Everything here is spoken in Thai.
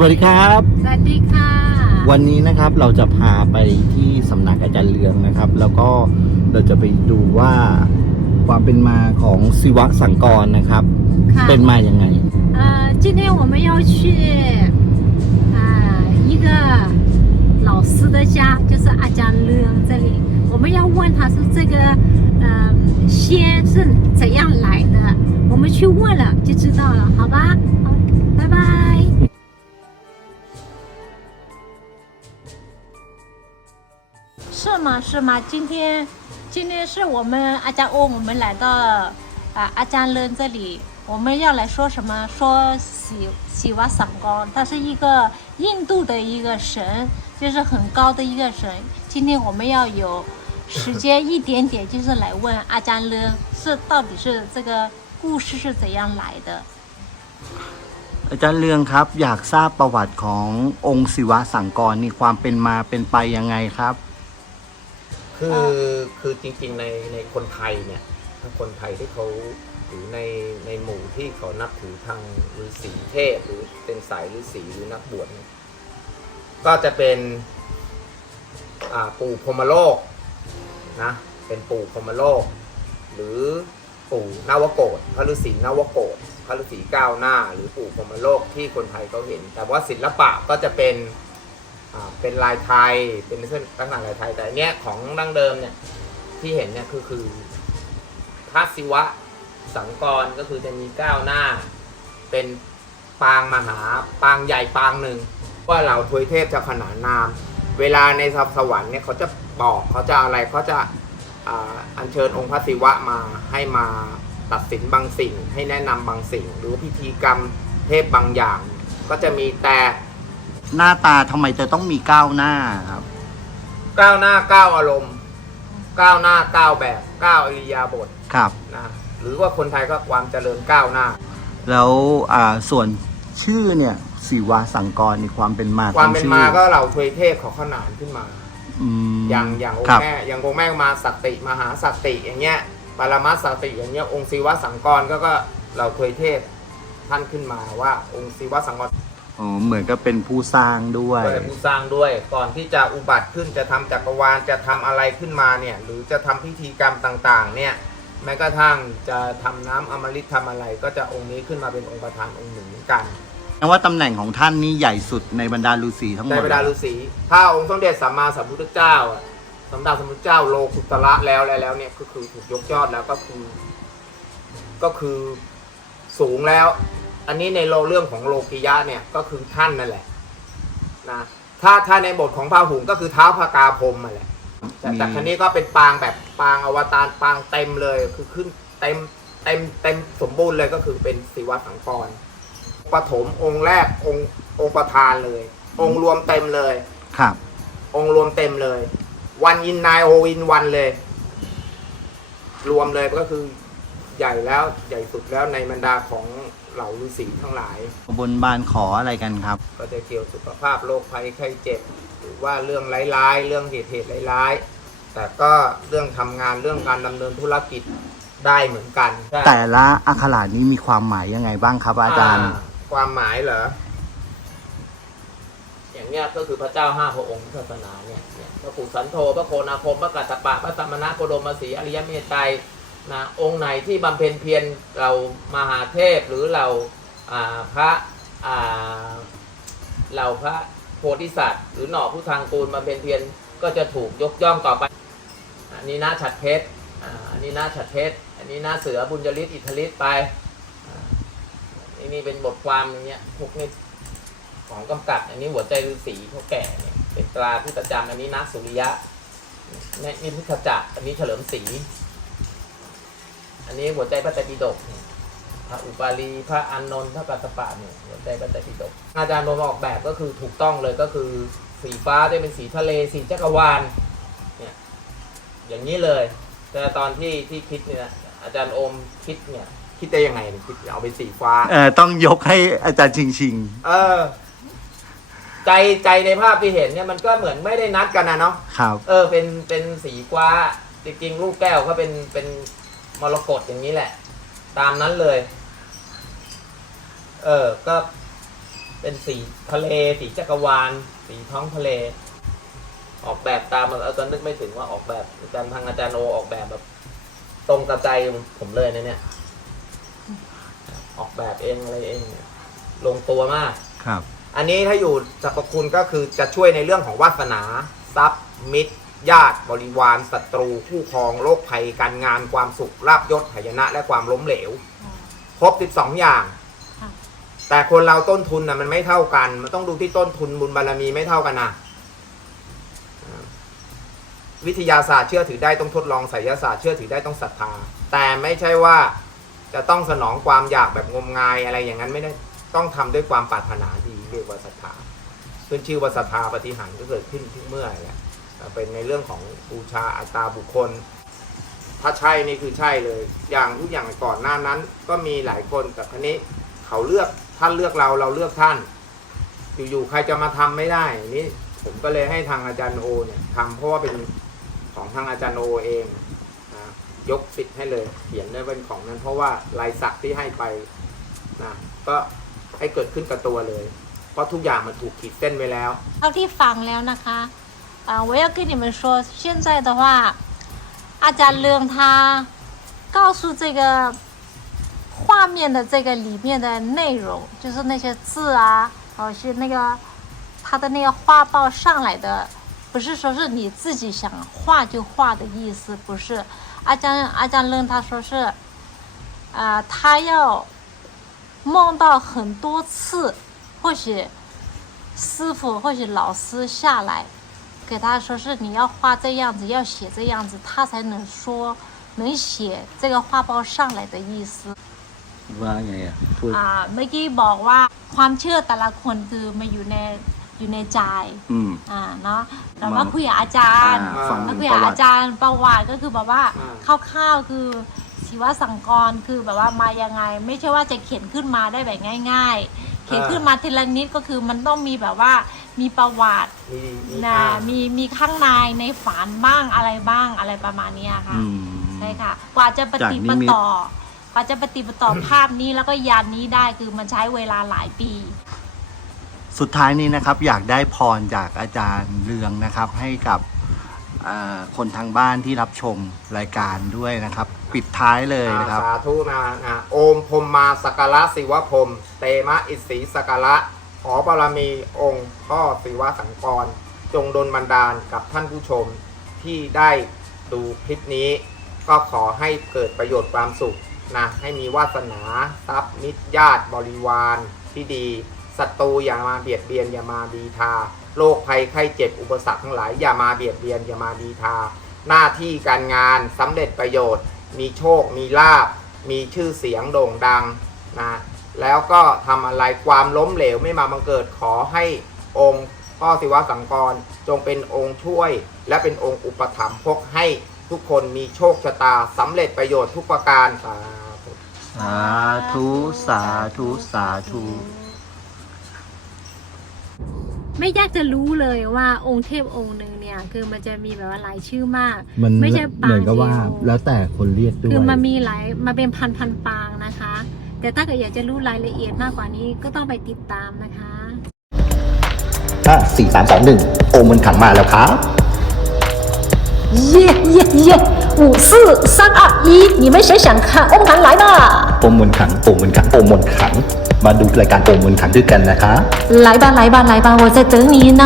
วัสดีครับ สวัสดีค่ะ วันนี้นะครับเราจะพาไปที่สำนักอาจารย์เลืองนะครับ แล้วก็เราจะไปดูว่าความเป็นมาของศิวะสังกรนะครับ ค่ะ เป็นมายังไง 呃，今天我们要去啊、一个老师的家，就是阿江楞这里。我们要问他是这个呃仙是怎样来的，我们去问了就知道了，好吧？好，拜拜。 吗？是吗？今天，今天是我们阿江欧，我们来到啊阿江楞这里，我们要来说什么？说喜喜瓦散光，它是一个印度的一个神，就是很高的一个神。今天我们要有时间一点点，就是来问阿江楞是到底是这个故事是怎样来的。 อาจารย์เลืองครับ อยากทราบประวัติขององค์ศิวะสังกรนี่ความเป็นมาเป็นไปยังไงครับ คือคือจริงๆในในคนไทยเนี่ยถ้าคนไทยที่เขาหรือในในหมู่ที่เขานับถือทางฤาษีเทพหรือเป็นสายฤาษีหรือนักบวชเนี่ยก็จะเป็นอ่าปู่พรหมโลกนะเป็นปู่พรหมโลก หรือปู่นวโกฏพระฤาษีนวโกฏพระฤาษีก้าวหน้า หรือปู่พรหมโลกที่คนไทยเขาเห็น แต่ว่าศิลปะก็จะเป็นอ่า เป็นลายไทย เป็นเส้นลักษณะลายไทย แต่อันเนี้ยของดั้งเดิมเนี่ยที่เห็นเนี่ยคือคือพระศิวะสังกรก็คือจะมีก้าวหน้า เป็นปางมหาปางใหญ่ปางหนึ่งว่าเหล่าทวยเทพจะขนานนาม เวลาในสวรรค์เนี่ยเขาจะบอกเขาจะอะไรเขาจะอัญเชิญองค์พระศิวะมาให้มาตัดสินบางสิ่ง ให้แนะนำบางสิ่ง หรือพิธีกรรมเทพบางอย่าง ก็จะมีแต่ หน้าตาทำไมจะต้องมีก้าวหน้าครับ ก้าวหน้าก้าวอารมณ์ก้าวหน้าก้าวแบบก้าวอริยาบทครับ นะหรือว่าคนไทยก็ความเจริญก้าวหน้า แล้วอ่าส่วนชื่อเนี่ยศิวะสังกรนี่ความเป็นมาความเป็นของชื่อมาก็เหล่าทวยเทพเขอขนานขึ้นมาอืมอย่างอย่างองครัค์บแม่อย่างองค์แม่มาสัตติมหาสัตติอย่างเงี้ยปรมัตถสัตติอย่างเงี้ยองค์ศิวะสังกรก็ก็เหล่าทวยเทพท่านขึ้นมาว่าองค์ศิวะสังกร อ๋อเหมือนกับเป็นผู้สร้างด้วย ก็เป็นผู้สร้างด้วย ก่อนที่จะอุบัติขึ้นจะทำจักรวาลจะทำอะไรขึ้นมาเนี่ย หรือจะทำพิธีกรรมต่างๆ เนี่ย แม้กระทั่งจะทำน้ำอมฤตทำอะไร ก็จะองค์นี้ขึ้นมาเป็นองค์ประธานองค์หนึ่งเหมือนกัน แปลว่าตำแหน่งของท่านนี่ใหญ่สุดในบรรดาฤาษีทั้งหมในดบรรดาฤาษีถ้าองค์สมเด็จสัมมาสัมพุทธเจ้าอะสมเด็จสัมพุทธเจ้าโลกุตระแล้วแล้วแล้วเนี่ยก็คือถูกยกยอดแล้วก็คือ ก็คือสูงแล้ว อันนี้ในโลเรื่องของโลกิยะเนี่ยก็คือท่านนั่นแหละนะถ้าถ้าในบทของพาหุงก็คือเท้าพากาพรหมมาแหละแต่แต่มีคันนี้ก็เป็นปางแบบปางอวตารปางเต็มเลยคือขึ้นเต็มเต็มเต็มสมบูรณ์เลยก็คือเป็นศิวะสังกรปฐมองค์แรกองค์องค์ประธานเลย องค์รวมเต็มเลยครับ องค์รวมเต็มเลย วันอินนายโออินวันเลย รวมเลยก็คือใหญ่แล้วใหญ่สุดแล้วในบรรดาของ เหล่าฤาษีทั้งหลาย บนบานขออะไรกันครับ ก็จะเกี่ยวสุขภาพโรคภัยไข้เจ็บ หรือว่าเรื่องร้ายๆ เรื่องเหตุเหตุร้ายๆ แต่ก็เรื่องทำงานเรื่องการดำเนินธุรกิจได้เหมือนกันแต่ละอักขระนี้มีความหมายยังไงบ้างครับอาจารย์อ่ความหมายเหรอ อย่างเนี้ยก็คือพระเจ้าห้าพระองค์ศาสนาเนี่ยเนี่ยพระปู่สันโธพระโคนาคมพระกัสสปะพระสัมมณะโคดมสีอริยเมตไตร นะองค์ไหนที่บำเพ็ญเพียรเรามหาเทพหรือเราพระเราพระโพธิสัตว์ หรือหน่อผู้ทางกูลบำเพ็ญเพียรก็จะถูกยกย่องต่อไป อันนี้นะฉัดเพชรอันนี้นะฉัดเพชรอันนี้นะเสือบุญยฤทธิ์อิทธิฤทธิ์ไปอ่านี่นี่เป็นบทความอย่างเงี้ยพวกนี้ของกำกับ อันนี้หัวใจฤาษีเขาแก่เนี่ยเป็นตราพุทธจารย์อันนี้นะสุริยะนี่นี่พุทธจักรอันนี้เฉลิมศรี อันนี้หัวใจพระไตรปิฎกเนี่ยพระอุปาลีพระอานนท์พระกัสสปะเนี่ยหัวใจพระไตรปิฎกอาจารย์นมออกแบบก็คือถูกต้องเลยก็คือสีฟ้าได้เป็นสีทะเลสีจักรวาลอย่างนี้เลย แต่ตอนที่ที่คิดเนี่ยนะอาจารย์โอมคิดเนี่ย คิดได้ยังไงเนี่ยคิดเอาไปสีฟ้า เอ่อต้องยกให้อาจารย์ชิงชิง เออ ใจใจในภาพที่เห็นเนี่ยมันก็เหมือนไม่ได้นัดกันนะเนาะครับ เออเป็นเป็นสีฟ้าจริงๆลูกแก้วก็เป็นเป็น มรกตอย่างนี้แหละ ตามนั้นเลย เออ ก็เป็นสีทะเล สีจักรวาล สีท้องทะเล ออกแบบตามเอาตอนนึกไม่ถึงว่าออกแบบอาจารย์ทางอาจารย์โอออกแบบแบบตรงกับใจผมเลยนะเนี่ย ออกแบบเองอะไรเองเนี่ยลงตัวมาก ครับ อันนี้ถ้าอยู่สรรพคุณก็คือจะช่วยในเรื่องของวาสนา ทรัพย์มิตร ญาติบริวารศัตรู คู่ครองโรคภัยการงานความสุขลาบยศหายนะและความล้มเหลว ครบ 12 อย่างค่ะแต่คนเราต้นทุนนะมันไม่เท่ากัน มันต้องดูที่ต้นทุนบุญบารมีไม่เท่ากันนะอ่าวิทยาศาสตร์เชื่อถือได้ต้องทดลองไสยศาสตร์เชื่อถือได้ต้องศรัทธาแต่ไม่ใช่ว่าจะต้องสนองความอยากแบบงมงายอะไรอย่างนั้นไม่ได้ต้องทำด้วยความปรารถนาดีเรียกว่าศรัทธาขึ้นชื่อว่าศรัทธาปฏิหารย์ก็เกิดขึ้นที่เมื่อแหละแต่ เป็นในเรื่องของบูชาอัตตาบุคคล ถ้าใช่นี่คือใช่เลย อย่างทุกอย่างก่อนหน้านั้น ก็มีหลายคนแต่ครั้นี้เขาเลือกท่านเลือกเราเราเลือกท่าน อยู่ๆใครจะมาทำไม่ได้นี่ผมก็เลยให้ทางอาจารย์โอเนี่ยทำเพราะว่าเป็นของทางอาจารย์โอเองนะยกสิทธิ์ให้เลยเขียนได้เป็นของนั้น เพราะว่าลายสักที่ให้ไปนะก็ให้เกิดขึ้นกับตัวเลย เพราะทุกอย่างมันถูกขีดเส้นไว้แล้ว เท่าที่ฟังแล้วนะคะ 啊！我要跟你们说，现在的话，阿加扔他告诉这个画面的这个里面的内容，就是那些字啊，哦是那个他的那个画报上来的，不是说是你自己想画就画的意思，不是。阿加阿加扔他说是，啊，他要梦到很多次，或许师傅，或许老师下来。给他说是你要画这样子，要写这样子，他才能说能写这个画报上来的意思。 ว่าไงอ่ะพูด อ่าเมื่อกี้บอกว่าความเชื่อแต่ละคนคือมาอยู่ในอยู่ในใจ อืม อ่าเนาะแต่ว่าคุยกับอาจารย์ อ่าฟัง มาคุย ป กั ระ บ วั อา ติ จารย์ประวัติก็คือแบบว่า อ่า คร่าวๆคือศิวสังกรคือแบบว่ามายังไง ไม่ใช่ว่าจะเขียนขึ้นมาได้แบบง่าย ๆ เขียนขึ้นมาทีละนิดก็คือมันต้องมีแบบว่า มีประวัติมีมีนะอ่ามีมีข้างในในฝันบ้างอะไรบ้างอะไรประมาณเนี้ยค่ะ อืม ใช่ค่ะ กว่าจะปฏิจากนิปมิต ต่อกว่าจะปฏิปต่อภาพนี้แล้วก็ยานนี้ได้คือมันใช้เวลาหลายปี สุดท้ายนี้นะครับอยากได้พรจากอาจารย์เรืองนะครับ ให้กับเอ่อคนทางบ้านที่รับชมรายการด้วยนะครับ ปิดท้ายเลยนะครับ สาธุนะนะโอมพรหมมาสกการะศิวพรหมเตมะอิสีสกการะ ขอบารมีองค์พ่อศิวะสังกร จงดลบันดาลกับท่านผู้ชมที่ได้ดูคลิปนี้ ก็ขอให้เกิดประโยชน์ความสุขนะให้มีวาสนาทรัพย์มิตรญาติบริวารที่ดีศัตรูอย่ามาเบียดเบียนอย่ามาดีทาโรคภัยไข้เจ็บอุปสรรคทั้งหลายอย่ามาเบียดเบียนอย่ามาดีทา หน้าที่การงานสำเร็จประโยชน์ มีโชค มีลาบมีชื่อเสียงโด่งดังนะ แล้วก็ทำอะไรความล้มเหลวไม่มาบังเกิดขอให้องค์พ่อศิวสังกรจงเป็นองค์ช่วย และเป็นองค์อุปถัมภกให้ทุกคนมีโชคชะตาสำเร็จประโยชน์ทุกประการสาธุสาธุสาธุสาธุไม่อยากจะรู้เลยว่าองค์เทพองค์หนึ่งเนี่ย คือมันจะมีแบบว่าหลายชื่อมาก มันไม่ใช่ปางเหมือนกับว่า เดียวแล้วแต่คนเรียกด้วย คือมันมีหลายมาเป็นพันพันๆปางนะคะ แต่ถ้าเกิดอยากจะรู้รายละเอียดมากกว่านี้ก็ต้องไปติดตามนะคะ ถ้าสี่สามสองหนึ่งโอมมันขันมาแล้วครับ 耶耶耶！五四三二一，你们谁想看欧盘来吧？ โอมมนต์ขังโอมมนต์ขังโอมมนต์ขัง มาดูรายการโอมมนต์ขังด้วยกันนะคะ 来吧来吧来吧，我在等你呢。